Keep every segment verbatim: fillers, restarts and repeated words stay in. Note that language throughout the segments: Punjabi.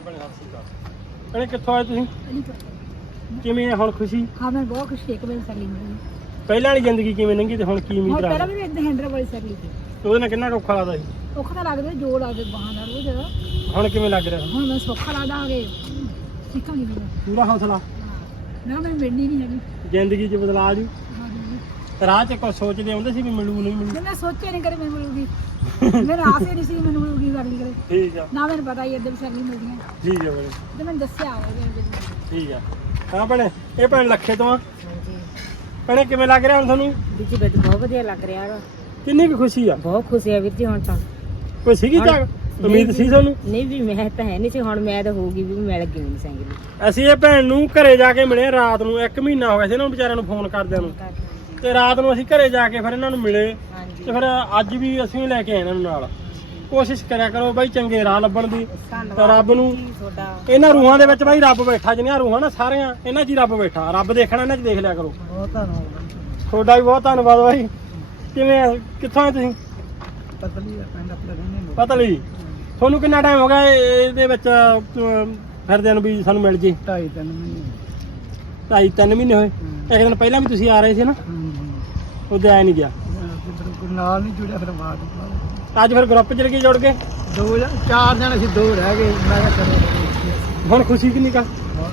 ਭੈਣੇ ਸਤਿ ਸ਼੍ਰੀ ਅਕਾਲ। ਭੈਣੇ ਕਿੱਥੋਂ ਆਏ ਤੁਸੀਂ? ਕਿਵੇਂ ਹੈ ਹੁਣ ਖੁਸ਼ੀ? ਹਾਂ ਮੈਂ ਬਹੁਤ ਖੁਸ਼ ਇੱਕ ਵਾਰ ਸਰਲੀ ਮਿਲੀ। ਪਹਿਲਾਂ ਵਾਲੀ ਜ਼ਿੰਦਗੀ ਕਿਵੇਂ ਲੰਘੀ ਤੇ ਹੁਣ ਕੀ ਉਮੀਦ ਹੁਣ ਪਹਿਲਾਂ ਰੱਖਦੇ? ਵੀ ਇਦਾਂ ਹੈਂਡਰ ਵਾਲੀ ਸਰਲੀ ਸੀ। ਉਹਦੇ ਨਾਲ ਕਿੰਨਾ ਕੁ ਔਖਾ ਲੱਗਦਾ ਸੀ? ਔਖਾ ਤਾਂ ਲੱਗਦਾ ਜੋੜ ਲੱਗਦੇ ਬਾਹਾਂ ਦਾ ਰੋਜ਼। ਹੁਣ ਕਿਵੇਂ ਲੱਗ ਰਿਹਾ? ਹੁਣ ਮੈਂ ਸੌਖਾ ਲੱਗਦਾ ਆਗੇ ਸਿੱਖਾਂ ਨਹੀਂ ਮੈਂ ਪੂਰਾ ਹੌਸਲਾ। ਨਾ ਮੈਂ ਮਿਲਣੀ ਨਹੀਂ ਹੈਗੀ ਜ਼ਿੰਦਗੀ 'ਚ ਬਦਲਾਅ ਜੀ। ਹਾਂ ਜੀ। ਰਾਹ 'ਚ ਕੁਛ ਸੋਚਦੇ ਆਉਂਦੇ ਸੀ ਵੀ ਮਿਲੂ ਨਹੀਂ ਮਿਲੂ? ਮੈਂ ਸੋਚਿਆ ਨਹੀਂ ਕਰੇ ਮੈਨੂੰ ਮਿਲੂਗੀ। ਮੇਰਾ ਆਸ ਹੀ ਨਹੀਂ ਸੀ ਮੈਨੂੰ ਮਿਲੂਗੀ ਕਰਨੀ ਕਰੇ। ਠੀਕ ਆ। ਨਾ ਮੈਨੂੰ ਪਤਾ ਹੀ ਇੱਧਰ ਸਰਲੀ ਮਿਲਦੀਆਂ ਠੀਕ ਆ ਭੈਣੇ। ਤੇ ਮੈਨੂੰ ਦੱਸਿਆ ਆਵੇ। ਠੀਕ ਆ। ਹਾਂ ਭੈਣੇ ਇਹ ਭੈਣ ਲੱਖੇ ਤੋਂ ਆ। ਭੈਣੇ ਕਿਵੇਂ ਲੱਗ ਰਿਹਾ ਹੁਣ ਤੁਹਾਨੂੰ? ਵੀਰ ਜੀ ਬਹੁਤ ਵਧੀਆ ਲੱਗ ਰਿਹਾ ਵਾ। ਕਿੰਨੀ ਕੁ ਖੁਸ਼ੀ ਆ? ਬਹੁਤ ਖੁਸ਼ੀ ਆ ਵੀਰ ਜੀ ਹੁਣ ਤਾਂ। ਕੋਈ ਸੀਗੀ ਤਾਂ ਉਮੀਦ ਸੀ ਤੁਹਾਨੂੰ? ਨਹੀਂ ਵੀ ਮੈਂ ਤਾਂ ਹੈ ਨਹੀਂ ਸੀ। ਹੁਣ ਮੈਂ ਤਾਂ ਹੋਊਗੀ ਵੀ ਮਿਲ ਗਈ ਨਹੀਂ ਸੰਗੀ। ਅਸੀਂ ਇਹ ਭੈਣ ਨੂੰ ਘਰੇ ਜਾ ਕੇ ਮਿਲੇ ਰਾਤ ਨੂੰ। ਇੱਕ ਮਹੀਨਾ ਹੋ ਗਿਆ ਸੀ ਇਹਨਾਂ ਨੂੰ ਵਿਚਾਰਿਆਂ ਨੂੰ ਫੋਨ ਕਰਦਿਆਂ ਨੂੰ। ਤੇ ਰਾਤ ਨੂੰ ਅਸੀਂ ਘਰੇ ਜਾ ਕੇ ਫਿਰ ਇਹਨਾਂ ਨੂੰ ਮਿਲੇ ਤੇ ਫਿਰ ਅੱਜ ਵੀ ਅਸੀਂ ਲੈ ਕੇ ਆਏ ਇਹਨਾਂ ਨੂੰ ਨਾਲ। ਕੋਸ਼ਿਸ਼ ਕਰਿਆ ਕਰੋ ਬਾਈ ਚੰਗੇ ਰਾਹ ਲੱਭਣ ਦੀ। ਰੱਬ ਨੂੰ ਇਹਨਾਂ ਰੂਹਾਂ ਦੇ ਵਿੱਚ ਬਾਈ ਰੱਬ ਬੈਠਾ। ਜਿਹੜੀਆਂ ਰੂਹਾਂ ਨਾ ਸਾਰੀਆਂ ਇਹਨਾਂ 'ਚ ਹੀ ਰੱਬ ਬੈਠਾ। ਰੱਬ ਦੇਖਣਾ ਇਹਨਾਂ 'ਚ ਦੇਖ ਲਿਆ ਕਰੋ। ਬਹੁਤ ਧੰਨਵਾਦ ਤੁਹਾਡਾ ਵੀ ਬਹੁਤ ਧੰਨਵਾਦ ਬਾਈ। ਕਿਵੇਂ ਕਿੱਥੋਂ ਆਏ ਤੁਸੀਂ? ਪਤਲੀ ਪਿੰਡ ਆਪਣਾ ਰਹਿੰਦੇ ਪਤਲੀ। ਤੁਹਾਨੂੰ ਕਿੰਨਾ ਟਾਈਮ ਹੋ ਗਿਆ ਇਹਦੇ ਵਿੱਚ ਅਮ, ਫਿਰਦਿਆਂ ਨੂੰ ਵੀ ਸਾਨੂੰ ਮਿਲ ਜੇ? ਢਾਈ ਤਿੰਨ ਮਹੀਨੇ ਢਾਈ ਤਿੰਨ ਮਹੀਨੇ ਹੋਏ। ਇੱਕ ਦਿਨ ਪਹਿਲਾਂ ਵੀ ਤੁਸੀਂ ਆ ਰਹੇ ਸੀ ਨਾ? ਉਦੋਂ ਆਇਆ ਨਹੀਂ ਗਿਆ। ਨਾਲ ਨਹੀਂ ਜੁੜਿਆ ਫਿਰ ਬਾਅਦ ਅੱਜ ਫਿਰ ਗਰੁੱਪ ਚ ਲੱਗੇ ਜੁੜ ਗਏ। ਦੋ ਚਾਰ ਜਣੇ ਸੀ ਦੋ ਰਹਿ ਗਏ। ਮੈਂ ਕਿਹਾ ਚਲੋ ਹੁਣ ਖੁਸ਼ੀ ਕਿੰਨੀ ਕਾ?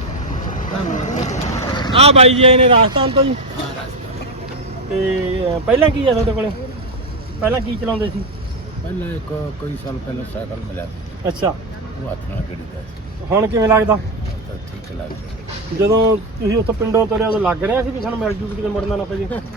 ਧੰਨਵਾਦ। ਆ ਬਾਈ ਜੀ ਆਏ ਨੇ ਰਾਜਸਥਾਨ ਤੋਂ ਜੀ। ਤੇ ਪਹਿਲਾਂ ਕੀ ਆ ਤੁਹਾਡੇ ਕੋਲੇ? ਪਹਿਲਾਂ ਕੀ ਚਲਾਉਂਦੇ ਸੀ? ਪਹਿਲਾਂ ਇੱਕ ਕਈ ਸਾਲ ਪਹਿਲਾਂ ਸਾਈਕਲ ਮਿਲਿਆ। ਅੱਛਾ। ਉਹ ਹੱਥ ਨਾਲ ਖੇਡੀਦਾ ਸੀ। ਹੁਣ ਕਿਵੇਂ ਲੱਗਦਾ? ਤਾਂ ਠੀਕ ਲੱਗਦਾ। ਜਦੋਂ ਤੁਸੀਂ ਉੱਥੋਂ ਪਿੰਡੋਂ ਤੁਰੇ ਉਦੋਂ ਲੱਗ ਰਿਹਾ ਸੀ ਵੀ ਸਾਨੂੰ ਮਿਲ ਜੂ ਕਿਤੇ ਮੁੜਨਾ ਨਾ ਪਏ? ਹੈ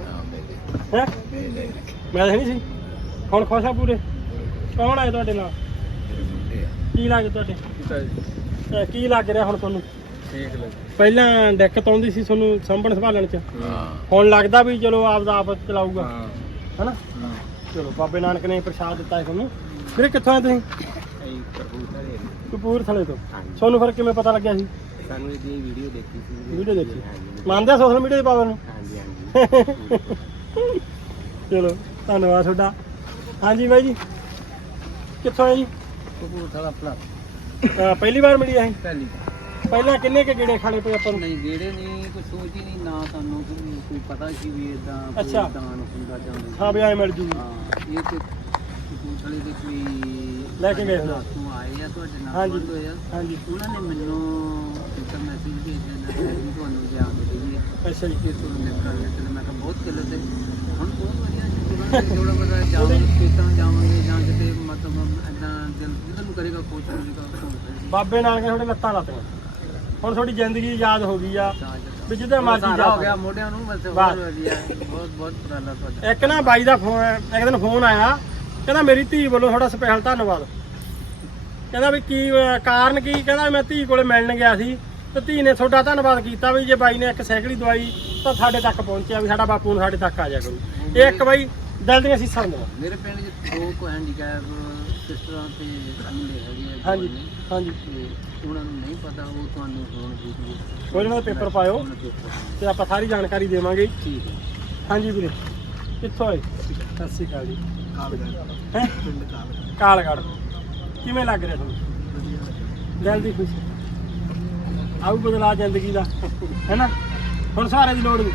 ਮੈਂ ਨਹੀਂ ਸੀ। ਹੁਣ ਖੁਸ਼ ਆ ਪੂਰੇ? ਕੌਣ ਆਏ ਤੁਹਾਡੇ ਨਾਲ? ਕੀ ਲੱਗ ਤੁਹਾਡੇ ਅਹ ਕੀ ਲੱਗ ਰਿਹਾ ਹੁਣ ਤੁਹਾਨੂੰ? ਠੀਕ ਲੱਗ। ਪਹਿਲਾਂ ਦਿੱਕਤ ਆਉਂਦੀ ਸੀ ਤੁਹਾਨੂੰ ਸਾਂਭਣ ਸੰਭਾਲਣ ਚ। ਹਾਂ। ਹੁਣ ਲੱਗਦਾ ਵੀ ਚਲੋ ਆਪਦਾ ਆਪ ਚਲਾਊਗਾ ਹਾਂ। ਹਨਾ? ਚਲੋ ਬਾਬੇ ਨਾਨਕ ਨੇ ਪ੍ਰਸ਼ਾਦ ਦਿੱਤਾ ਹੈ ਤੁਹਾਨੂੰ। ਵੀਰੇ ਕਿੱਥੋਂ ਆਏ ਤੁਸੀਂ? ਕਪੂਰਥਲੇ ਤੋਂ। ਤੁਹਾਨੂੰ ਫਿਰ ਕਿਵੇਂ ਪਤਾ ਲੱਗਿਆ ਸੀ? ਸਾਨੂੰ ਇਹਦੀ ਵੀਡੀਓ ਦੇਖੀ ਸੀ। ਵੀਡੀਓ ਦੇਖੀ। ਮੰਨਦੇ ਆ ਸੋਸ਼ਲ ਮੀਡੀਆ ਦੀ ਪਾਵਰ ਨੂੰ? ਹਾਂਜੀ ਹਾਂਜੀ। ਚਲੋ ਧੰਨਵਾਦ ਤੁਹਾਡਾ। ਹਾਂਜੀ ਬਾਈ ਜੀ ਕਿੱਥੋਂ ਆਏ ਜੀ? ਕਪੂਰਥਲਾ ਆਪਣਾ ਅਹ ਪਹਿਲੀ ਵਾਰ ਮਿਲੀ ਅਸੀਂ? ਪਹਿਲੀ। ਪਹਿਲਾਂ ਕਿੰਨੇ ਕੇ ਗੇੜੇ ਖਾਣੇ ਪਏ ਆਪਾਂ ਨੂੰ? ਨਹੀਂ ਗੇੜੇ ਨਹੀਂ ਕੋਈ ਸੋਚ ਹੀ ਨਹੀਂ ਨਾ ਸਾਨੂੰ ਕੋਈ ਕੋਈ ਪਤਾ ਸੀ ਵੀ ਇਦਾਂ ਅੱਛਾ। ਦਾਨ ਹੁੰਦਾ ਜਾਂਦੇ। ਹਾਂ ਵੀ ਆਏ ਮਿਲ ਜੂ। ਹਾਂ ਇਹ ਤੇ ਕਪੂਰਥਲੇ ਦੇ ਕੋਈ ਲੈ ਕੇ ਗਏ ਹੋਏ। ਤੂੰ ਆਏ ਆ ਤੁਹਾਡੇ ਨਾਲ ਹਾਂਜੀ। ਸੰਬੰਧ ਹੋਇਆ। ਹਾਂਜੀ ਉਹਨਾਂ ਨੇ ਮੈਨੂੰ ਇੱਕ ਮੈਸੇਜ ਭੇਜਿਆ ਨਾ ਕਿ ਤੁਹਾਨੂੰ ਲਿਆ ਕੇ ਦੇਈਏ। ਅੱਛਾ ਜੀ। ਕਿ ਤੁਹਾਨੂੰ ਲਿਖ ਕਰ ਲਿਆ ਤੇ ਮੈਂ ਕਿਹਾ ਬਹੁਤ ਗਲਤ ਹੈ। ਹੁਣ ਬਹੁਤ ਵਧੀਆ ਜੀ ਥੋੜਾ ਬੜਾ ਜਾਵਾਂਗੇ ਖੇਤਾਂ ਜਾਵਾਂਗੇ ਜਾਂ ਕਿਤੇ ਮਤਲਬ ਇਦਾਂ ਦਿਲ ਦਿਲ ਨੂੰ ਕਰੇਗਾ ਕੋਚ ਹੋਵੇਗਾ। ਬਾਬੇ ਨਾਨਕ ਨੇ ਤੁਹਾਡੇ ਲੱਤਾਂ ਲਾਤੀਆਂ। ਹੁਣ ਤੁਹਾਡੀ ਜ਼ਿੰਦਗੀ ਯਾਦ ਹੋ ਗਈ ਆ ਵੀ ਜਿੱਦਾਂ ਮਰਜ਼ੀ ਜਾ ਹੋ ਗਿਆ ਮੋਢਿਆਂ ਨੂੰ ਬਸ ਬਹੁਤ ਵਧੀਆ ਬਹੁਤ ਬਹੁਤ ਪੁਰਾਣਾ ਤੁਹਾਡਾ। ਇੱਕ ਨਾ ਬਾਈ ਦਾ ਫੋਨ ਇੱਕ ਦਿਨ ਫੋਨ ਆਇਆ ਕਹਿੰਦਾ ਮੇਰੀ ਧੀ ਵੱਲੋਂ ਤੁਹਾਡਾ ਸਪੈਸ਼ਲ ਧੰਨਵਾਦ। ਕਹਿੰਦਾ ਵੀ ਕੀ ਕਾਰਨ ਕੀ? ਕਹਿੰਦਾ ਮੈਂ ਧੀ ਕੋਲੇ ਮਿਲਣ ਗਿਆ ਸੀ ਤੇ ਧੀ ਨੇ ਤੁਹਾਡਾ ਧੰਨਵਾਦ ਕੀਤਾ ਵੀ ਜੇ ਬਾਈ ਨੇ ਇੱਕ ਸਾਈਕਲ ਹੀ ਦਵਾਈ ਤਾਂ ਸਾਡੇ ਤੱਕ ਪਹੁੰਚਿਆ ਵੀ ਸਾਡਾ ਬਾਪੂ ਨੂੰ ਸਾਡੇ ਤੱਕ ਆ ਜਾ ਕਰੂ। ਇਹ ਇੱਕ ਬਾਈ ਦਿਲ ਦੀਆਂ ਸੀਸਾਂ ਹੁੰਦੀਆਂ। ਮੇਰੇ ਪਿੰਡ 'ਚ ਦੋ ਕੋ ਹੈਂਡੀਕੈਪ ਸਿਸਟਰਾਂ ਤੇ ਮੁੰਡੇ ਹੈਗੇ ਆ। ਹਾਂਜੀ ਹਾਂਜੀ। ਤੇ ਉਹਨਾਂ ਨੂੰ ਨਹੀਂ ਪਤਾ ਉਹ ਤੁਹਾਨੂੰ ਫੋਨ ਕੀਤੀ। ਕੋਈ ਉਹਨਾਂ ਦਾ ਪੇਪਰ ਪਾਇਓ ਤੇ ਆਪਾਂ ਸਾਰੀ ਜਾਣਕਾਰੀ ਦੇਵਾਂਗੇ। ਠੀਕ ਹੈ। ਹਾਂਜੀ ਵੀਰੇ ਕਿੱਥੋਂ ਆਏ? ਸਤਿ ਸ਼੍ਰੀ ਅਕਾਲ ਜੀ। ਕਾਲਗੜ੍ਹ ਹੈ ਪਿੰਡ ਕਾਲਗੜ੍ਹ। ਕਾਲਗੜ੍ਹ। ਕਿਵੇਂ ਲੱਗ ਰਿਹਾ ਤੁਹਾਨੂੰ? ਦਿਲ ਦੀ ਖੁਸ਼ੀ ਆਊ ਬਦਲਾ ਜ਼ਿੰਦਗੀ ਦਾ ਹੈ ਨਾ? ਹੁਣ ਸਹਾਰੇ ਦੀ ਲੋੜ ਨਹੀਂ।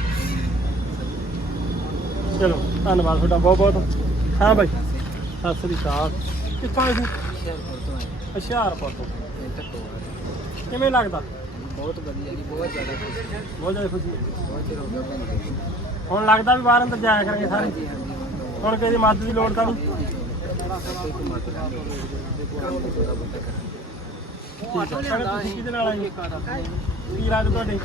ਚਲੋ ਧੰਨਵਾਦ ਤੁਹਾਡਾ ਬਹੁਤ ਬਹੁਤ। ਹਾਂ ਬਾਈ ਸਤਿ ਸ੍ਰੀ ਅਕਾਲ। ਕਿੱਥੋਂ ਆਏ ਸੀ? ਹੁਸ਼ਿਆਰਪੁਰ ਤੋਂ। ਕਿਵੇਂ ਲੱਗਦਾ? ਬਹੁਤ ਵਧੀਆ ਜੀ ਬਹੁਤ ਜ਼ਿਆਦਾ ਖੁਸ਼ੀ ਹੈ। ਬਹੁਤ ਜ਼ਿਆਦਾ ਖੁਸ਼ੀ। ਬਹੁਤ ਚਿਰ ਹੋ ਗਿਆ ਤੁਹਾਨੂੰ। ਹੁਣ ਲੱਗਦਾ ਵੀ ਬਾਹਰ ਅੰਦਰ ਜਾਇਆ ਕਰਾਂਗੇ ਸਾਰੇ। ਹਾਂਜੀ ਹਾਂਜੀ। ਹੁਣ ਕਿਸੇ ਦੀ ਮਦਦ ਦੀ ਲੋੜ ਤਾਂ ਨਹੀਂ? ਕਿਹਦੇ ਨਾਲ ਆਈ? ਕੀ ਲੱਗਦਾ ਤੁਹਾਡੇ?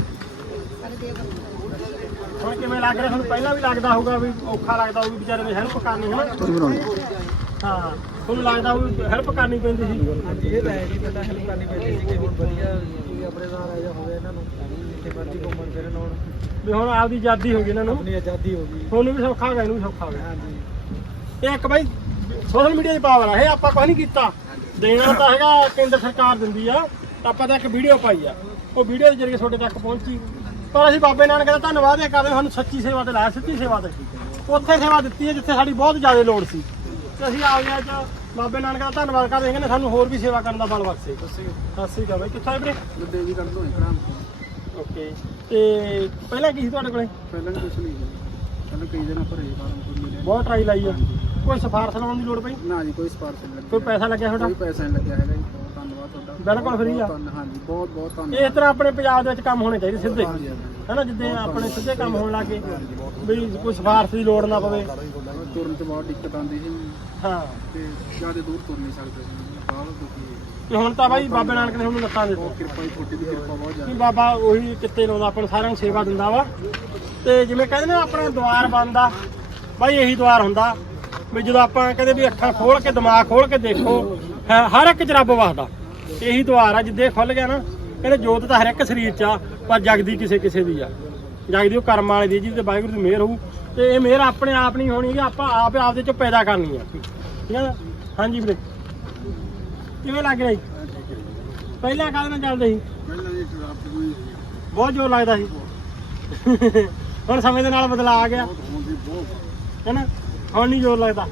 ਹੁਣ ਕਿਵੇਂ ਲੱਗ ਰਿਹਾ ਤੁਹਾਨੂੰ? ਪਹਿਲਾਂ ਵੀ ਲੱਗਦਾ ਹੋਊਗਾ ਵੀ ਔਖਾ ਲੱਗਦਾ ਹੋਊ ਵਿਚਾਰੇ ਦੀ ਹੈਲਪ ਕਰਨੀ ਹੈ ਨਾ? ਹਾਂ ਤੁਹਾਨੂੰ ਲੱਗਦਾ ਹੋਊ ਹੈਲਪ ਕਰਨੀ ਪੈਂਦੀ ਸੀ? ਹਾਂਜੀ ਇਹ ਤਾਂ ਹੈ ਜੀ ਪਹਿਲਾਂ ਹੈਲਪ ਕਰਨੀ ਪੈਂਦੀ ਸੀ ਕਿ ਹੁਣ ਵਧੀਆ ਕੋਈ ਆਪਣੇ ਨਾਲ ਆਇਆ ਹੋਵੇ ਇਹਨਾਂ ਨੂੰ ਜਿੱਥੇ ਮਰਜ਼ੀ ਘੁੰਮਣ ਫਿਰਨ ਆਉਣ ਵੀ ਹੁਣ ਆਪਦੀ ਆਜ਼ਾਦੀ ਹੋ ਗਈ ਇਹਨਾਂ ਨੂੰ। ਆਪਣੀ ਆਜ਼ਾਦੀ ਹੋ ਗਈ। ਤੁਹਾਨੂੰ ਵੀ ਸੌਖਾ ਹੋ ਗਿਆ ਇਹਨੂੰ ਵੀ ਸੌਖਾ ਹੋ ਗਿਆ। ਹਾਂਜੀ ਇਹ ਇੱਕ ਬਾਈ ਸੋਸ਼ਲ ਮੀਡੀਆ ਦੀ ਪਾਵਰ ਆ। ਇਹ ਆਪਾਂ ਕੁਝ ਨਹੀਂ ਕੀਤਾ। ਦੇਣਾ ਤਾਂ ਹੈਗਾ ਕੇਂਦਰ ਸਰਕਾਰ ਦਿੰਦੀ ਆ। ਆਪਾਂ ਤਾਂ ਇੱਕ ਵੀਡੀਓ ਪਾਈ ਆ ਉਹ ਵੀਡੀਓ ਦੇ ਜ਼ਰੀਏ ਤੁਹਾਡੇ ਤੱਕ ਪਹੁੰਚੀ। ਪਰ ਅਸੀਂ ਬਾਬੇ ਨਾਨਕ ਦਾ ਧੰਨਵਾਦ ਇਹ ਕਰਦੇ ਸਾਨੂੰ ਸੱਚੀ ਸੇਵਾ ਤੇ ਲਾਇਆ। ਸੱਚੀ ਸੇਵਾ ਤੇ ਉੱਥੇ ਸੇਵਾ ਦਿੱਤੀ ਹੈ ਜਿੱਥੇ ਸਾਡੀ ਬਹੁਤ ਜ਼ਿਆਦਾ ਲੋੜ ਸੀ ਤੇ ਅਸੀਂ ਆਪਦੇ ਚ ਬਾਬੇ ਨਾਨਕ ਦਾ ਧੰਨਵਾਦ ਕਰਦੇ ਕਹਿੰਦੇ ਸਾਨੂੰ ਹੋਰ ਵੀ ਸੇਵਾ ਕਰਨ ਦਾ ਬਲ ਬਖਸ਼ੇ। ਸਤਿ ਸ਼੍ਰੀ ਅਕਾਲ ਬਾਈ, ਕਿੱਥੋਂ ਆਏ ਵੀਰੇ? ਗੱਡੇ ਵੀ ਕੱਢ ਦੋ ਇਕਰਾਮ ਓਕੇ, ਤੇ ਪਹਿਲਾਂ ਕੀ ਸੀ ਤੁਹਾਡੇ ਕੋਲੇ? ਪਹਿਲਾਂ ਵੀ ਕੁਛ ਨਹੀਂ ਪਹਿਲਾਂ ਕਈ ਦਿਨ ਭਰੇ ਫਾਰਮ ਕੋਈ ਮਿਲਿਆ ਬਹੁਤ ਟਰਾਈ ਲਾਈ ਆ, ਕੋਈ ਸਿਫਾਰਸ਼ ਲਾਉਣ ਦੀ ਲੋੜ ਪਈ? ਨਾ ਜੀ, ਕੋਈ ਸਪਾਰਸ਼ ਨਹੀਂ ਲੱਗਿਆ, ਕੋਈ ਪੈਸਾ ਲੱਗਿਆ ਤੁਹਾਡਾ? ਕੋਈ ਪੈਸਾ ਨਹੀਂ ਲੱਗਿਆ ਹੈਗਾ ਜੀ। ਬਹੁਤ ਧੰਨਵਾਦ ਤੁਹਾਡਾ, ਬਿਲਕੁਲ free ਆ। ਧੰਨ- ਹਾਂਜੀ ਬਹੁਤ ਬਹੁਤ ਧੰਨਵਾਦ। ਇਸ ਤਰ੍ਹਾਂ ਆਪਣੇ ਪੰਜਾਬ ਦੇ ਵਿੱਚ ਕੰਮ ਹੋਣੇ ਚਾਹੀਦੇ ਸਿੱਧੇ, ਹਾਂਜੀ, ਹਾਂਜੀ। ਹੈਨਾ, ਜਿੱਦਾਂ ਆਪਣੇ ਸਿੱਧੇ ਕੰਮ ਹੋਣ ਲੱਗੇ ਵੀ ਕੋਈ ਸਿਫਾਰਸ਼ ਦੀ ਲੋੜ ਨਾ ਪਵੇ। ਤੁਰਨ 'ਚ ਬਹੁਤ ਦਿੱਕਤ ਆਉਂਦੀ ਸੀ ਹਾਂ, ਤੇ ਜ਼ਿਆਦਾ ਦੂਰ ਤੁਰ ਨਹੀਂ ਸਕਦੇ ਸੀ, ਬਹੁਤ ਦੁਖੀ ਤੇ ਹੁਣ ਤਾਂ ਬਾਈ ਬਾਬੇ ਨਾਨਕ ਨੇ ਤੁਹਾਨੂੰ ਲੱਤਾਂ ਦਿੱਤੀਆਂ। ਬਹੁਤ ਕਿਰਪਾ ਜੀ, ਤੁਹਾਡੀ ਵੀ ਕਿਰਪਾ ਬਹੁਤ ਵੀ ਜ਼ਿਆਦਾ। ਬਾਬਾ ਉਹੀ ਕਿੱਤੇ ਲਾਉਂਦਾ, ਆਪਾਂ ਨੂੰ ਸਾਰਿਆਂ ਨੂੰ ਸੇਵਾ ਦਿੰਦਾ ਵਾ। ਤੇ ਜਿਵੇਂ ਕਹਿੰਦੇ ਨੇ ਆਪਣਾ ਦੁਆਰ ਬੰਦਾ, ਬਾਈ ਇਹੀ ਦੁਆਰ ਹੁੰਦਾ ਵੀ ਜਦੋਂ ਆਪਾਂ ਕਹਿੰਦੇ ਵੀ ਅੱਖਾਂ ਖੋਲ ਕੇ ਦਿਮਾਗ ਖੋਲ ਕੇ ਦੇਖੋ, ਹੈ- ਹਰ ਇੱਕ 'ਚ ਰੱਬ ਵਸਦਾ। ਇਹੀ ਦੁਆਰ ਆ, ਜਿੱਦੇ ਖੁੱਲ ਗਿਆ ਨਾ, ਕਹਿੰਦੇ ਜੋਤ ਤਾਂ ਹਰ ਇੱਕ ਸਰੀਰ 'ਚ ਆ, ਪਰ ਜਗਦੀ ਕਿਸੇ ਕਿਸੇ ਦੀ ਆ। ਜਗਦੀ ਉਹ ਕਰਮ ਵਾਲੇ ਦੀ, ਜਿਹਦੇ ਵਾਹਿਗੁਰੂ ਦੀ ਮਿਹਰ ਹੋਊ। ਤੇ ਇਹ ਮਿਹਰ ਆਪਣੇ ਆਪ ਨਹੀਂ ਹੋਣੀ, ਕਿ ਆਪਾਂ ਆਪ ਆਪਦੇ 'ਚੋਂ ਪੈਦਾ ਕਰਨੀ ਆ। ਠੀਕ ਹੈ ਨਾ? ਹਾਂਜੀ ਵੀਰੇ, ਕਿਵੇਂ ਲੱਗ ਰਿਹਾ ਜੀ? ਪਹਿਲਾਂ ਕਾਹਦੇ ਨਾਲ ਚੱਲਦੇ ਸੀ? ਪਹਿਲਾਂ ਜੀ ਟ੍ਰੈਫਿਕ ਵੀ ਬਹੁਤ ਜ਼ੋਰ ਲੱਗਦਾ ਸੀ। ਹੁਣ ਸਮੇਂ ਦੇ ਨਾਲ ਬਦਲਾਅ ਆ ਗਿਆ, ਹੁੰਦੀ ਬਹੁਤ ਹੈਨਾ, ਹੁਣ ਨਹੀਂ ਜ਼ੋਰ ਲੱਗਦਾ।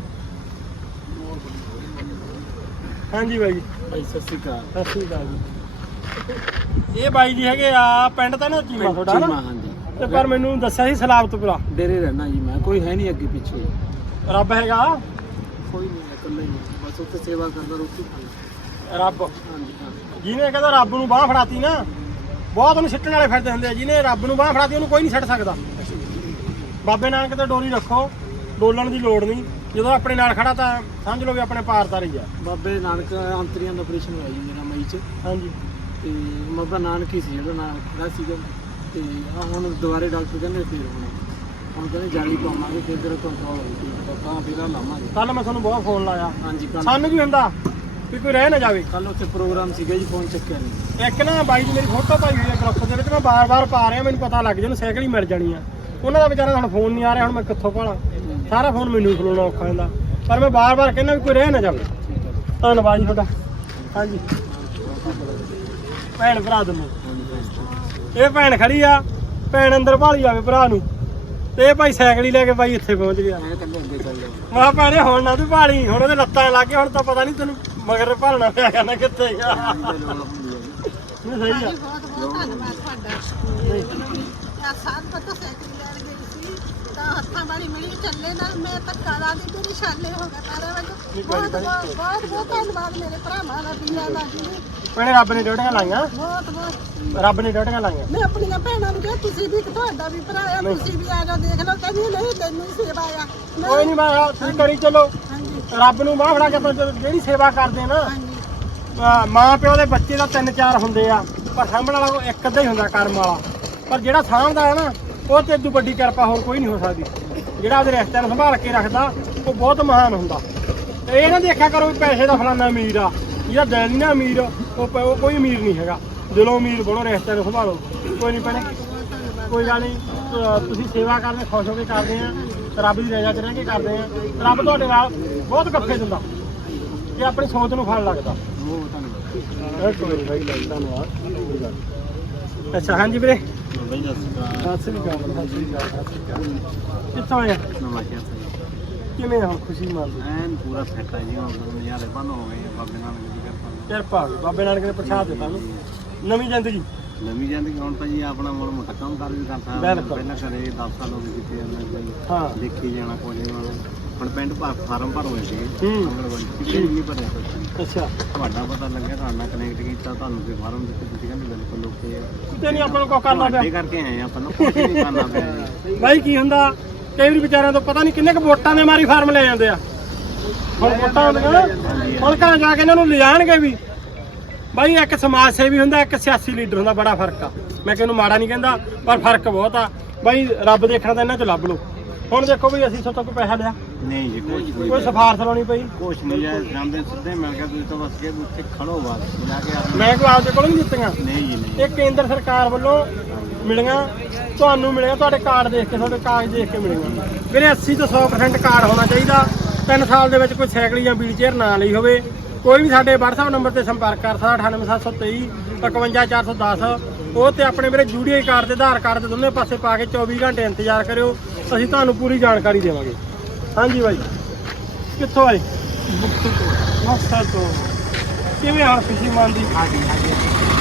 ਹਾਂਜੀ ਬਾਈ ਜੀ, ਭਾਈ ਸਤਿ ਸ਼੍ਰੀ ਅਕਾਲ। ਸਤਿ ਸ਼੍ਰੀ ਅਕਾਲ ਜੀ। ਇਹ ਬਾਈ ਜੀ ਹੈਗੇ ਆ ਪਿੰਡ ਤਾਂ ਨਾ ਚੀਮਾ ਤੁਹਾਡਾ ਚੀਮਾ, ਨਾ? ਹਾਂਜੀ। ਤੇ ਪਰ ਮੈਨੂੰ ਦੱਸਿਆ ਸੀ ਸਲਾਬਤਪੁਰਾ ਡੇਰੇ ਰਹਿਣਾ ਜੀ ਮੈਂ, ਕੋਈ ਹੈ ਨਹੀਂ ਅੱਗੇ ਪਿੱਛੇ, ਰੱਬ ਹੈਗਾ, ਕੋਈ ਨਹੀਂ, ਇਕੱਲਾ ਹੀ ਹਾਂ। ਬਸ ਉੱਥੇ ਸੇਵਾ ਕਰਦਾ, ਰੋਟੀ ਖਾਂਦਾ। ਰੱਬ ਹਾਂਜੀ ਹਾਂ। ਜਿਹਨੇ ਕਹਿੰਦਾ ਰੱਬ ਨੂੰ ਬਾਹ ਫੜਾਤੀ ਨਾ, ਬਹੁਤ ਉਹਨੂੰ ਸਿੱਟਣ ਵਾਲੇ ਫਿਰਦੇ ਹੁੰਦੇ ਆ। ਜਿਹਨੇ ਰੱਬ ਨੂੰ ਬਾਹ ਫੜਾਤੀ ਉਹਨੂੰ ਕੋਈ ਨਹੀਂ ਸਿੱਟ ਸਕਦਾ। ਬਾਬੇ ਨਾਨਕ ਤੇ ਡੋਰੀ ਰੱਖੋ, ਡੋਲਣ ਦੀ ਲੋੜ ਨਹੀਂ। ਜਦੋਂ ਆਪਣੇ ਨਾਲ ਖੜਾ ਤਾਂ ਸਮਝ ਲਓ ਵੀ ਆਪਣੇ ਪਾਰ ਤਾਂ ਰਹੀ ਆ। ਬਾਬੇ ਨਾਨਕ ਅੰਤਰੀਆਂ ਦਾ ਆਪਰੇਸ਼ਨ ਹੋਇਆ ਜੀ ਮੇਰਾ ਮਈ 'ਚ, ਹਾਂਜੀ, ਤੇ ਬਾਬਾ ਨਾਨਕ ਹੀ ਸੀ ਜਿਹੜਾ ਨਾਲ ਖੜਾ ਸੀਗਾ। ਤੇ ਆ ਹੁਣ ਦੁਬਾਰੇ ਡਾਕਟਰ ਕਹਿੰਦੇ ਫਿਰ ਹੁਣ ਹੁਣ ਕਹਿੰਦੇ ਜਾਲੀ ਪਾਵਾਂਗੇ, ਫਿਰ ਤੇਰਾ ਕੰਟਰੋਲ ਹੋਊਗੀ, ਤਾਂ ਫਿਰ ਲਾਵਾਂਗੇ। ਕੱਲ ਮੈਂ ਤੁਹਾਨੂੰ ਬਹੁਤ ਫੋਨ ਲਾਇਆ, ਹਾਂਜੀ, ਕੱਲ ਸਾਨੂੰ ਵੀ ਹੁੰਦਾ ਵੀ ਕੋਈ ਰਹਿ ਨਾ ਜਾਵੇ। ਕੱਲ ਉੱਥੇ ਪ੍ਰੋਗਰਾਮ ਸੀਗਾ ਜੀ, ਫੋਨ ਚੱਕਿਆ ਨਹੀਂ। ਇੱਕ ਨਾ ਬਾਈ ਦੀ ਮੇਰੀ ਫੋਟੋ ਪਾਈ ਹੋਈ ਹੈ ਗਰੁੱਪ ਦੇ ਵਿੱਚ, ਮੈਂ ਬਾਰ-ਬਾਰ ਪਾ ਰਿਹਾ, ਮੈਨੂੰ ਪਤਾ ਲੱਗ ਜੇ ਉਹਨੂੰ ਸਾਈਕਲ ਹੀ ਮਿਲ ਜਾਣੀ ਆ। ਉਹਨਾਂ ਦਾ ਵਿਚਾਰਾ ਹੁਣ ਫੋਨ ਨਹੀਂ ਆ ਰਿਹਾ, ਹੁਣ ਮੈਂ ਕਿੱਥੋਂ ਭਾਲਾਂ? ਸਾਰਾ ਫੋਨ ਮੈਨੂੰ ਖਲੋਣਾ ਔਖਾ ਹੁੰਦਾ, ਪਰ ਮੈਂ ਬਾਰ-ਬਾਰ ਕਹਿੰਦਾ ਵੀ ਕੋਈ ਰਹਿ ਨਾ ਜਾਵੇ। ਧੰਨਵਾਦ ਜੀ ਤੁਹਾਡਾ। ਹਾਂਜੀ, ਭੈਣ ਭਰਾ ਦੋਨੋਂ, ਇਹ ਭੈਣ ਖੜੀ ਆ, ਭੈਣ ਅੰਦਰ ਭਾਲੀ ਜਾਵੇ ਭਰਾ ਨੂੰ, ਤੇ ਇਹ ਭਾਈ ਸਾਈਕਲ ਹੀ ਲੈ ਕੇ ਬਾਈ ਇੱਥੇ ਪਹੁੰਚ ਗਿਆ। ਮੈਂ ਕਹਿੰਦਾ ਅੱਗੇ ਚੱਲ ਜਾਓ। ਮੈਂ ਕਿਹਾ ਭੈਣੇ ਹੁਣ ਨਾ ਤੂੰ ਭਾਲੀ, ਹੁਣ ਉਹਦੇ ਲੱਤਾਂ ਲੱਗ ਗਏ, ਹੁਣ ਤਾਂ ਪਤਾ ਨਹੀਂ ਤੈਨੂੰ ਮਗਰ ਭਾਲਣਾ ਪਿਆ ਕਰਨਾ ਕਿੱਥੇ ਗਿਆ। ਨਹੀਂ ਸਹੀ ਆ। ਬਹੁਤ ਬਹੁਤ ਧੰਨਵਾਦ ਤੁਹਾਡਾ। ਆ ਸਾਧ ਪਤਾ ਸਾਈਕਲ ਲੈਣ ਗਈ ਸੀ ਤਾਂ ਹੱਥਾਂ ਵਾਲੀ ਮਿਲੀ, ਚੱਲੇ ਨਾਲ ਮੈਂ ਧੱਕਾ ਲਾ ਦੀ, ਤੇਰੀ ਛਾਲੇ ਹੋ ਗਿਆ ਤਾਰੇ ਵਿੱਚ। ਬਹੁਤ ਬਹੁਤ ਬਹੁਤ ਬਹੁਤ ਧੰਨਵਾਦ ਮੇਰੇ ਭਰਾਵਾਂ ਦਾ, ਵੀਰਾਂ ਦਾ ਜੀ। ਭੈਣੇ ਰੱਬ ਨੇ ਡਿਊਟੀਆਂ ਲਾਈਆਂ, ਬਹੁਤ ਬਹੁਤ ਰੱਬ ਨੇ ਡਿਊਟੀਆਂ ਲਾਈਆਂ। ਮੈਂ ਆਪਣੀਆਂ ਭੈਣਾਂ ਨੂੰ ਕਿਹਾ ਤੁਸੀਂ ਵੀ, ਤੁਹਾਡਾ ਵੀ ਭਰਾ ਆ, ਤੁਸੀਂ ਵੀ ਆ ਜਾਓ ਦੇਖ ਲਓ। ਕਹਿੰਦੀ ਨਹੀਂ, ਤੈਨੂੰ ਹੀ ਸੇਵਾ ਆ। ਮੈਂ- ਕੋਈ ਨਹੀਂ, ਮੈਂ ਕਿਹਾ ਤੁਸੀਂ ਕਰੀ ਚਲੋ, ਹਾਂਜੀ ਰੱਬ ਨੂੰ ਬਾਹ ਫੜਾ ਕੇ ਆਪਾਂ ਜਦੋਂ ਜਿਹੜੀ ਸੇਵਾ ਕਰਦੇ ਨਾ, ਹਾਂਜੀ ਅਹ ਮਾਂ ਪਿਓ ਦੇ ਬੱਚੇ ਦਾ ਤਿੰਨ ਚਾਰ ਹੁੰਦੇ ਆ, ਪਰ ਸਾਂਭਣ ਵਾਲਾ ਉਹ ਇੱਕ ਅੱਧਾ ਹੀ ਹੁੰਦਾ ਕਰਮ ਵਾਲਾ। ਪਰ ਜਿਹੜਾ ਸਾਂਭਦਾ ਹੈ ਨਾ, ਉਹ ਤੇ ਇਦੋਂ ਵੱਡੀ ਕਿਰਪਾ ਹੋਰ ਕੋਈ ਨਹੀਂ ਹੋ ਸਕਦੀ। ਜਿਹੜਾ ਆਪਦੇ ਰਿਸ਼ਤਿਆਂ ਨੂੰ ਸੰਭਾਲ ਕੇ ਰੱਖਦਾ, ਉਹ ਬਹੁਤ ਮਹਾਨ ਹੁੰਦਾ। ਤੇ ਇਹ ਨਾ ਦੇਖਿਆ ਕਰੋ ਵੀ ਪੈਸੇ ਦਾ ਫਲਾਨਾ ਅਮੀਰ ਆ, ਜਿਹਦਾ ਦਿਲ ਨਹੀਂ ਨਾ ਅਮੀਰ, ਉਹ ਪ- ਉਹ ਕੋਈ ਅਮੀਰ ਨਹੀਂ ਹੈਗਾ। ਦਿਲੋਂ ਅਮੀਰ ਬਣੋ, ਰਿਸ਼ਤਿਆਂ ਨੂੰ ਸੰਭਾਲੋ। ਕੋਈ ਨਹੀਂ ਭੈਣੇ, ਕੋਈ ਗੱਲ ਨਹੀਂ, ਅਹ ਤੁਸੀਂ ਸੇਵਾ ਕਰਦੇ ਖੁਸ਼ ਹੋ ਕੇ ਕਰਦੇ ਆ, ਰੱਬ ਦੀ ਰਜ਼ਾ 'ਚ ਰਹਿ ਕੇ ਕਰਦੇ ਆ। ਰੱਬ ਤੁਹਾਡੇ ਨਾਲ ਬਹੁਤ ਗੱਫੇ ਦਿੰਦਾ ਤੇ ਆਪਣੀ ਸੋਚ ਨੂੰ ਫਲ ਲੱਗਦਾ। ਬਹੁਤ ਧੰਨਵਾਦ। ਕੋਈ ਨਹੀਂ ਭਾਈ, ਧੰਨਵਾਦ। ਅੱਛਾ, ਹਾਂਜੀ ਵੀਰੇ, ਬਾਈ ਸਤਿ ਸ਼੍ਰੀ ਅਕਾਲ। ਸਤਿ ਸ੍ਰੀ ਅਕਾਲ। ਸਤਿ ਸ੍ਰੀ ਅਕਾਲ, ਸਤਿ ਸ੍ਰੀ ਅਕਾਲ। ਕਿੱਥੋਂ ਆਇਆ? ਨਵਾਂ ਸ਼ਹਿਰ ਤੋਂ ਕਿਵੇਂ ਹੁਣ ਖੁਸ਼ੀ ਮੰਨਦੇ? ਐਨ ਪੂਰਾ ਸੈੱਟ ਹੈ ਜੀ, ਹੁਣ ਨਜ਼ਾਰੇ ਬੰਨ ਹੋ ਗਏ ਆ ਬਾਬੇ ਨਾਨਕ ਦੀ ਕਿਰਪਾ ਨਾਲ। ਕਿਰਪਾ ਹੋਈ, ਬਾਬੇ ਨਾਨਕ ਨੇ ਪ੍ਰਸ਼ਾਦ ਦਿੱਤਾ ਨੂੰ ਨਵੀਂ ਜ਼ਿੰਦਗੀ। ਨਵੀਂ ਜ਼ਿੰਦਗੀ ਹੁਣ ਤਾਂ ਜੀ ਆਪਣਾ ਮੋੜ ਮੋਟਾ ਕੰਮ ਕਰ ਵੀ ਕਰ ਸਕਦਾ। ਬਿਲਕੁਲ। ਪਹਿਲਾਂ ਘਰੇ ਦਸ ਸਾਲ ਹੋ ਗਏ ਕਿਤੇ ਜਾਂਦੇ ਜੀ, ਹਾਂ, ਦੇਖੀ ਜਾਣਾ ਕੁਝ ਨਹੀਂ ਹੋਣਾ। ਹੁਣ ਪਿੰਡ ਭਾ ਫਾਰਮ ਭਰ ਹੋਏ ਸੀਗੇ ਹੂੰ। ਅੰਗਣਵਾੜੀ, ਕਿਤੇ ਨਹੀਂ ਭਰਿਆ ਕੁਛ। ਅੱਛਾ, ਤੁਹਾਡਾ ਪਤਾ ਲੱਗਿਆ, ਤੁਹਾਡੇ ਨਾਲ ਕਨੈਕਟ ਕੀਤਾ, ਤੁਹਾਨੂੰ ਤੇ ਫਾਰਮ ਦਿੱਤੇ, ਤੁਸੀਂ ਕਹਿੰਦੇ ਬਿਲਕੁਲ ਓਕੇ ਆ। ਤੇ ਨਹੀਂ ਆਪਾਂ ਨੂੰ ਕੋ ਕਰਨਾ ਤੁਹਾਡੇ ਪਿਆ ਕਰਕੇ ਆਏ ਆ, ਆਪਾਂ ਨੂੰ ਕੁਝ ਨਹੀਂ ਕਰਨਾ ਪਿਆ ਜੀ। ਬਾਈ। ਕੀ ਹੁੰਦਾ ਕਈ ਵਾਰੀ ਵਿਚਾਰਿਆਂ ਤੋਂ ਪਤਾ ਨਹੀਂ ਕਿੰਨੇ ਕੁ ਵੋਟਾਂ ਦੇ ਮਾਰੀ ਫਾਰਮ ਲੈ ਜਾਂਦੇ ਆ। ਹੁਣ ਵੋਟਾਂ ਹੁੰਦੀਆਂ ਨਾ, ਹੁਣ ਘਰਾਂ ਜਾ ਕੇ ਇਹਨਾਂ ਨੂੰ ਲਿਜਾਣਗੇ ਵੀ। ਬਾਈ ਇੱਕ ਸਮਾਜ ਸੇਵੀ ਹੁੰਦਾ, ਇੱਕ ਸਿਆਸੀ ਲੀਡਰ ਹੁੰਦਾ, ਬੜਾ ਫਰਕ ਆ। ਮੈਂ ਕਿਹਨੂੰ ਮਾੜਾ ਨਹੀਂ ਕਹਿੰਦਾ, ਪਰ ਫਰਕ ਬਹੁਤ ਆ। ਬਾਈ ਰੱਬ ਦੇਖਣਾ ਤਾਂ ਇਹਨਾਂ ਚ ਲੱਭ ਲਓ। ਹੁਣ ਦੇਖੋ ਵੀ ਅਸੀਂ ਸੋਤੋਂ ਕੋਈ ਪੈਸਾ ਲਿਆ, ਨਹੀਂ ਜੀ ਕੁਝ ਨਹੀਂ, ਕੋਈ ਸਿਫਾਰਸ਼ ਲਾਉਣੀ ਪਈ, ਕੁਛ ਨਹੀਂ ਜਾਇ ਜਾਂਦੇ ਸਿੱਧੇ ਮਿਲ ਗਿਆ, ਤੁਸੀਂ ਤਾਂ ਬਸ ਕੇ ਉੱਥੇ ਖੜੋ ਬਸ ਜਾ ਕੇ ਆਪਣੇ। ਮੈਂ ਕੋਈ ਆਪਦੇ ਕੋਲੋਂ ਨਹੀਂ ਦਿੱਤੀਆਂ। ਨਹੀਂ ਜੀ ਨਹੀਂ। ਇਹ ਕੇਂਦਰ ਸਰਕਾਰ ਵੱਲੋਂ ਮਿਲੀਆਂ, ਤੁਹਾਨੂੰ ਮਿਲਿਆ, ਤੁਹਾਡੇ ਕਾਰਡ ਦੇਖ ਕੇ, ਤੁਹਾਡੇ ਕਾਗਜ਼ ਦੇਖ ਕੇ ਮਿਲੀਆਂ। ਵੀਰੇ ਅੱਸੀ ਤੋਂ ਸੌ ਪਰਸੈਂਟ ਕਾਰਡ ਹੋਣਾ ਚਾਹੀਦਾ। ਤਿੰਨ ਸਾਲ ਦੇ ਵਿੱਚ ਕੋਈ ਸਾਈਕਲ ਜਾਂ ਵੀਲ ਚੇਅਰ ਨਾ ਲਈ ਹੋਵੇ। ਕੋਈ ਵੀ ਸਾਡੇ WhatsApp ਨੰਬਰ ਤੇ ਸੰਪਰਕ ਕਰ ਸਕਦਾ, ਅਠਾਨਵੇਂ ਸੱਤ ਸੌ ਤੇਈ ਇਕਵੰਜਾ ਚਾਰ ਸੌ ਦਸ। ਉਹ ਤੇ ਆਪਣੇ ਮੇਰੇ ਯੂਡੀਆਈ ਕਾਰਡ ਤੇ ਆਧਾਰ ਕਾਰਡ ਤੇ ਦੋਨੇ ਪਾਸੇ ਪਾ ਕੇ ਚੌਵੀ ਘੰਟੇ ਇੰਤਜ਼ਾਰ ਕਰਿਓ, ਅਸੀਂ ਤੁਹਾਨੂੰ ਪੂਰੀ ਜਾਣਕਾਰੀ ਦੇਵਾਂਗੇ। ਹਾਂਜੀ ਬਾਈ, ਕਿੱਥੋਂ ਆਏ? ਮੁਕਤਸਰ ਤੋਂ ਮੁਕਤਸਰ ਤੋਂ ਕਿਵੇਂ ਹੁਣ ਖੁਸ਼ੀ ਮੰਨਦੀ ਹਾਂਜੀ ਹਾਂਜੀ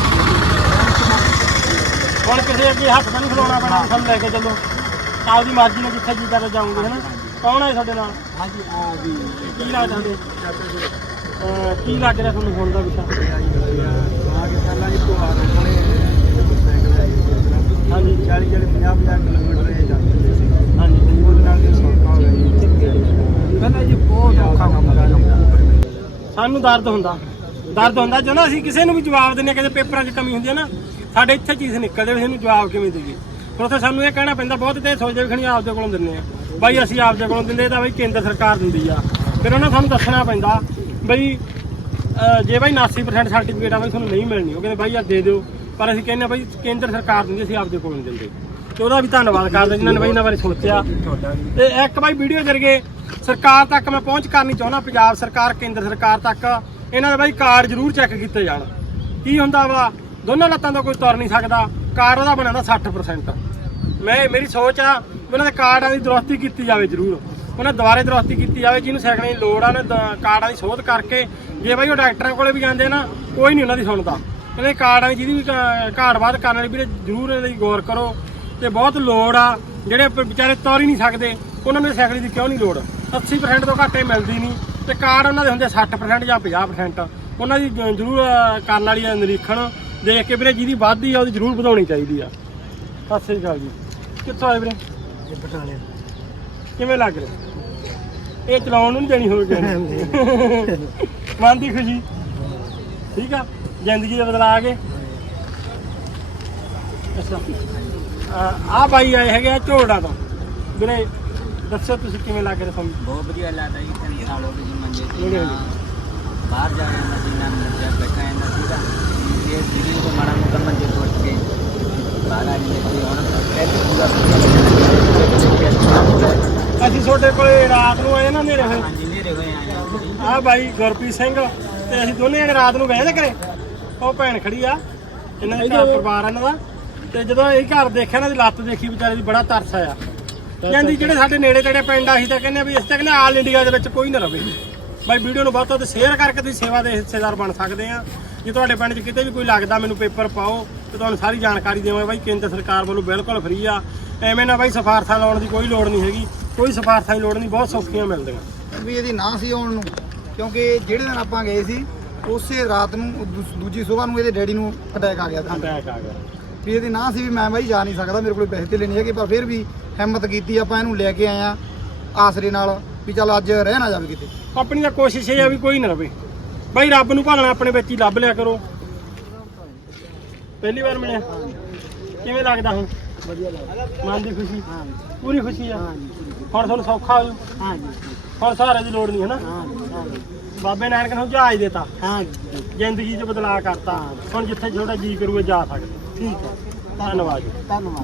ਹੁਣ ਕਿਸੇ ਅੱਗੇ ਹੱਥ ਤਾਂ ਨਹੀਂ ਖਲਾਉਣਾ ਪੈਣਾ ਸਾਨੂੰ ਲੈ ਕੇ ਚੱਲੋ ਆਪਦੀ ਮਰਜ਼ੀ ਨਾਲ ਜਿੱਥੇ ਜੀ ਕਰਦਾ ਜਾਊਂਗੇ ਹੈ ਨਾ ਕੌਣ ਹੈ ਤੁਹਾਡੇ ਨਾਲ ਹਾਂਜੀ ਆ ਵੀ ਕੀ ਲੱਗਦਾ ਤੁਹਾਡੇ ਅਹ ਕੀ ਲੱਗ ਰਿਹਾ ਤੁਹਾਨੂੰ ਹੁਣ ਦਾ ਵਿਸ਼ਾ ਆ ਕੇ ਪਹਿਲਾਂ ਜੀ ਪੁਹਾਰ ਕੋਲੇ ਮੋਟਰਸਾਈਕਲ ਹੈ ਹਾਂਜੀ ਚਾਲੀ ਚਾਲੀ ਪੰਜਾਹ ਪੰਜਾਹ ਕਿਲੋਮੀਟਰ ਇਹ ਜਾਂਦੇ ਸੀ ਹਾਂਜੀ ਉਹਦੇ ਨਾਲ ਦੀ ਸੌਖਾ ਹੋ ਗਈ ਪਹਿਲਾਂ ਜੀ ਬਹੁਤ ਔਖਾ ਕੰਮ ਕਰਨਾ ਸਾਨੂੰ ਦਰਦ ਹੁੰਦਾ ਦਰਦ ਹੁੰਦਾ ਜਦੋਂ ਅਸੀਂ ਕਿਸੇ ਨੂੰ ਵੀ ਜਵਾਬ ਦਿੰਦੇ ਹਾਂ, ਕਿਸੇ ਪੇਪਰਾਂ 'ਚ ਕਮੀ ਹੁੰਦੀ ਹੈ ਨਾ ਸਾਡੇ ਇੱਥੇ ਚੀਜ਼ ਨਿਕਲਦੇ ਵੀ ਇਹਨੂੰ ਜਵਾਬ ਕਿਵੇਂ ਦੇਈਏ ਫਿਰ ਉੱਥੇ ਸਾਨੂੰ ਇਹ ਕਹਿਣਾ ਪੈਂਦਾ ਬਹੁਤ ਤੇ ਸੋਚਦੇ ਵੀ ਖਣੀ ਆਪਦੇ ਕੋਲੋਂ ਦਿੰਦੇ ਆ ਬਾਈ ਅਸੀਂ ਆਪਦੇ ਕੋਲੋਂ ਦਿੰਦੇ ਤਾਂ ਬਾਈ ਕੇਂਦਰ ਸਰਕਾਰ ਦਿੰਦੀ ਆ ਫਿਰ ਉਹਨਾਂ ਸਾਨੂੰ ਦੱਸਣਾ ਪੈਂਦਾ ਬਈ ਅਹ ਜੇ ਬਾਈ ਉਨਾਸੀ ਪ੍ਰਸੈਂਟ ਸਰਟੀਫਿਕੇਟ ਆ ਬਾਈ ਤੁਹਾਨੂੰ ਨਹੀਂ ਮਿਲਣੀ ਉਹ ਕਹਿੰਦੇ ਬਾਈ ਆ ਦੇ ਦਿਓ ਪਰ ਅਸੀਂ ਕਹਿੰਦੇ ਬਾਈ ਕੇਂਦਰ ਸਰਕਾਰ ਦਿੰਦੀ ਅਸੀਂ ਆਪਦੇ ਕੋਲੋਂ ਨਹੀਂ ਦਿੰਦੇ ਤੇ ਉਹਦਾ ਵੀ ਧੰਨਵਾਦ ਕਰਦੇ ਜਿਨ੍ਹਾਂ ਨੇ ਬਾਈ ਇਹਨਾਂ ਬਾਰੇ ਸੋਚਿਆ ਤੇ ਇੱਕ ਬਾਈ ਵੀਡੀਓ ਜ਼ਰੀਏ ਸਰਕਾਰ ਤੱਕ ਮੈਂ ਪਹੁੰਚ ਕਰਨੀ ਚਾਹੁੰਦਾ ਪੰਜਾਬ ਸਰਕਾਰ ਕੇਂਦਰ ਸਰਕਾਰ ਤੱਕ ਇਹਨਾਂ ਦੇ ਬਾਈ ਕਾਰਡ ਜ਼ਰੂਰ ਚੈੱਕ ਕੀਤੇ ਜਾਣ ਕੀ ਹੁੰਦਾ ਵਾ ਦੋਨਾਂ ਲੱਤਾਂ ਤੋਂ ਕੋਈ ਤੁਰ ਨਹੀਂ ਸਕਦਾ ਕਾਰਡ ਉਹਦਾ ਬਣਾਉਂਦਾ ਸੱਠ ਪ੍ਰਸੈਂਟ ਮੈਂ ਮੇਰੀ ਸੋਚ ਆ ਵੀ ਉਹਨਾਂ ਦੇ ਕਾਰਡਾਂ ਦੀ ਦੁਰਸਤੀ ਕੀਤੀ ਜਾਵੇ ਜ਼ਰੂਰ ਉਹਨਾਂ ਦੁਬਾਰੇ ਦੁਰਸਤੀ ਕੀਤੀ ਜਾਵੇ ਜਿਹਨੂੰ ਸਾਈਕਲਾਂ ਦੀ ਲੋੜ ਆ ਉਹਨੇ ਕਾਰਡਾਂ ਦੀ ਸੋਧ ਕਰਕੇ ਜੇ ਬਾਈ ਉਹ ਡਾਕਟਰਾਂ ਕੋਲੇ ਵੀ ਜਾਂਦੇ ਨਾ ਕੋਈ ਨਹੀਂ ਉਹਨਾਂ ਦੀ ਸੁਣਦਾ ਕਹਿੰਦੇ ਕਾਰਡਾਂ ਦੀ ਜਿਹਦੀ ਵੀ ਘਾਟ ਬਾਅਦ ਕਰਨ ਵਾਲੀ ਵੀਰੇ ਜ਼ਰੂਰ ਇਹਨਾਂ ਦੀ ਗੌਰ ਕਰੋ ਤੇ ਬਹੁਤ ਲੋੜ ਆ ਜਿਹੜੇ ਵਿਚਾਰੇ ਤੁਰ ਹੀ ਨਹੀਂ ਸਕਦੇ ਉਹਨਾਂ ਨੂੰ ਸਾਈਕਲ ਦੀ ਕਿਉਂ ਨਹੀਂ ਲੋੜ ਅੱਸੀ ਪ੍ਰਸੈਂਟ ਤੋਂ ਘੱਟ ਮਿਲਦੀ ਨਹੀਂ ਤੇ ਕਾਰਡ ਉਹਨਾਂ ਦੇ ਹੁੰਦੇ ਸੱਠ ਪ੍ਰਸੈਂਟ ਜਾਂ ਪੰਜਾਹ ਪ੍ਰਸੈਂਟ ਉਹਨਾਂ ਦੀ ਜ਼ਰੂਰ ਕਰਨ ਵਾਲੀ ਨਿਰੀਖਣ ਦੇਖ ਕੇ ਵੀਰੇ ਜਿਹਦੀ ਵੱਧਦੀ ਆ ਉਹਦੀ ਜ਼ਰੂਰ ਵਧਾਉਣੀ ਚਾਹੀਦੀ ਆ ਸਤਿ ਸ੍ਰੀ ਅਕਾਲ ਜੀ ਕਿੱਥੋਂ ਆਏ ਵੀਰੇ ਇਹ ਬਟਾਲੇ ਕਿਵੇਂ ਲੱਗ ਰਿਹਾ ਇਹ ਚਲਾਉਣ ਨੂੰ ਨਹੀਂ ਦੇਣੀ ਹੋਵੇ ਕਿਸੇ ਮਨ ਦੀ ਖੁਸ਼ੀ ਠੀਕ ਆ ਜ਼ਿੰਦਗੀ ਦੇ ਬਦਲਾ ਆ ਗਏ ਅੱਛਾ ਆ ਬਾਈ ਆਏ ਹੈਗੇ ਆ ਝੋੜਾ ਤੋਂ ਵੀਰੇ ਦੱਸੋ ਤੁਸੀਂ ਕਿਵੇਂ ਲੱਗ ਰਿਹਾ ਤੁਹਾਨੂੰ ਬਹੁਤ ਵਧੀਆ ਲੱਗਦਾ ਜੀ ਤਿੰਨ ਸਾਲ ਹੋ ਗਏ ਜੀ ਮੰਜੇ ਨੇੜੇ ਤੇ ਹੋ ਗਏ। ਬਾਹਰ ਜਾ ਰਿਹਾ ਸੀ ਨਾ ਮਿਰਜਾ ਬੈਠਾ ਜਾਂਦਾ ਸੀਗਾ ਇਹ ਵੀਡੀਓ ਤੋਂ ਮਾੜਾ ਮੋਟਾ ਮੰਜੇ ਤੋਂ ਉੱਠ ਕੇ ਬਾਹਰ ਆ ਜਾਂਦੇ ਸੀ ਹੁਣ ਪਹਿਲੇ ਪੂਰਾ ਅਸੀਂ ਤੁਹਾਡੇ ਕੋਲੇ ਰਾਤ ਨੂੰ ਆਏ ਨਾ ਨੇੜੇ ਹੋਏ ਹਾਂਜੀ ਨੇੜੇ ਹੋਏ ਆਏ ਹਾਂ ਜੀ। ਆ ਬਾਈ ਗੁਰਪ੍ਰੀਤ ਸਿੰਘ ਤੇ ਅਸੀਂ ਦੋਨੇ ਜਣੇ ਰਾਤ ਨੂੰ ਗਏ ਤੇ ਘਰੇ ਉਹ ਭੈਣ ਖੜੀ ਆ ਇਹਨਾਂ ਦੇ ਘਰ ਪਰਿਵਾਰ ਆ ਇਹਨਾਂ ਦਾ ਤੇ ਜਦੋਂ ਇਹ ਘਰ ਦੇਖਿਆ ਇਹਨਾਂ ਦੀ ਲੱਤ ਦੇਖੀ ਵਿਚਾਰੇ ਦੀ ਬੜਾ ਤਰਸ ਆਇਆ ਕਹਿੰਦੀ ਜਿਹੜੇ ਸਾਡੇ ਨੇੜੇ ਤੇੜੇ ਪਿੰਡ ਆ ਅਸੀਂ ਤਾਂ ਕਹਿੰਦੇ ਵੀ ਇਸ ਤੱਕ ਨਾ ਆਲ ਇੰਡੀਆ ਦੇ ਵਿੱਚ ਕੋਈ ਨਾ ਰਵੇ ਬਾਈ ਵੀਡੀਓ ਨੂੰ ਬਹੁਤ ਤੋਂ ਸ਼ੇਅਰ ਕਰਕੇ ਤੁਸੀਂ ਸੇਵਾ ਦੇ ਹਿੱਸੇਦਾਰ ਬਣ ਸਕਦੇ ਆ ਜੇ ਤੁਹਾਡੇ ਪਿੰਡ 'ਚ ਕਿਤੇ ਵੀ ਕੋਈ ਲੱਗਦਾ ਮੈਨੂੰ ਪੇਪਰ ਪਾਓ ਤੇ ਤੁਹਾਨੂੰ ਸਾਰੀ ਜਾਣਕਾਰੀ ਦੇਵਾਂਗੇ ਬਾਈ ਕੇਂਦਰ ਸਰਕਾਰ ਵੱਲੋਂ ਬਿਲਕੁਲ ਫ੍ਰੀ ਆ ਐਵੇਂ ਨਾ ਬਾਈ ਸਿਫਾਰਸ਼ਾਂ ਲਾਉਣ ਦੀ ਕੋਈ ਲੋੜ ਨਹੀਂ ਹੈਗੀ ਕੋਈ ਸਿਫਾਰਸ਼ਾਂ ਦੀ ਲੋੜ ਨਹੀਂ ਬਹੁਤ ਸੌਖੀਆਂ ਮਿਲਦੀਆਂ ਵੀ ਇਹਦੀ ਨਾ ਸੀ ਆਉਣ ਨੂੰ ਕਿਉਂਕਿ ਜਿਹੜੇ ਦਿਨ ਆਪਾਂ ਗਏ ਸੀ ਉਸੇ ਰਾਤ ਨੂੰ ਦੂ- ਦੂਜੀ ਸਵੇਰ ਨੂੰ ਇਹਦੇ ਡੈਡੀ ਨੂੰ ਅਟੈਕ ਆ ਗਿਆ ਤਾਂ ਅਟੈਕ ਆ ਗਿਆ ਵੀ ਇਹਦੀ ਨਾ ਸੀ ਵੀ ਮੈਂ ਬਾਈ ਜਾ ਨਹੀਂ ਸਕਦਾ ਮੇਰੇ ਕੋਲ ਪੈਸੇ ਤੇ ਨਹੀਂ ਹੈਗੇ ਪਰ ਫਿਰ ਵੀ ਹਿੰਮਤ ਕੀਤੀ ਆਪਾਂ ਇਹਨੂੰ ਲੈ ਕੇ ਆਏ ਆ ਆਸਰੇ ਨਾਲ ਵੀ ਚੱਲ ਅੱਜ ਰਹਿ ਨਾ ਜਾਵੇ ਕਿਤੇ ਆਪਣੀ ਤਾਂ ਕੋਸ਼ਿਸ਼ ਇਹ ਆ ਵੀ ਕੋਈ ਨਾ ਰਵੇ ਬਾਈ ਰੱਬ ਨੂੰ ਭਾਲਣਾ ਆਪਣੇ ਵਿੱਚ ਹੀ ਲੱਭ ਲਿਆ ਕਰੋ ਪਹਿਲੀ ਵਾਰ ਮਿਲਿਆ ਕਿਵੇਂ ਲੱਗਦਾ ਹੁਣ ਵਧੀਆ ਲੱਗਦਾ ਮਨ ਦੀ ਖੁਸ਼ੀ ਹਾਂ ਪੂਰੀ ਖੁਸ਼ੀ ਆ ਹਾਂ ਹੁਣ ਤੁਹਾਨੂੰ ਸੌਖਾ ਹੋ ਜਾਊ ਹਾਂ ਜੀ ਹੁਣ ਸਹਾਰੇ ਦੀ ਲੋੜ ਨਹੀਂ ਹੈ ਨਾ ਹਾਂ ਬਾਬੇ ਨਾਨਕ ਨੇ ਜਹਾਜ਼ ਦੇਤਾ ਹਾਂ ਜ਼ਿੰਦਗੀ 'ਚ ਬਦਲਾਅ ਕਰਤਾ ਹੁਣ ਜਿੱਥੇ ਛੋਟਾ ਜੀ ਕਰੂਗਾ ਜਾ ਸਕਦੇ ਠੀਕ ਹੈ ਧੰਨਵਾਦ ਜੀ ਧੰਨਵਾਦ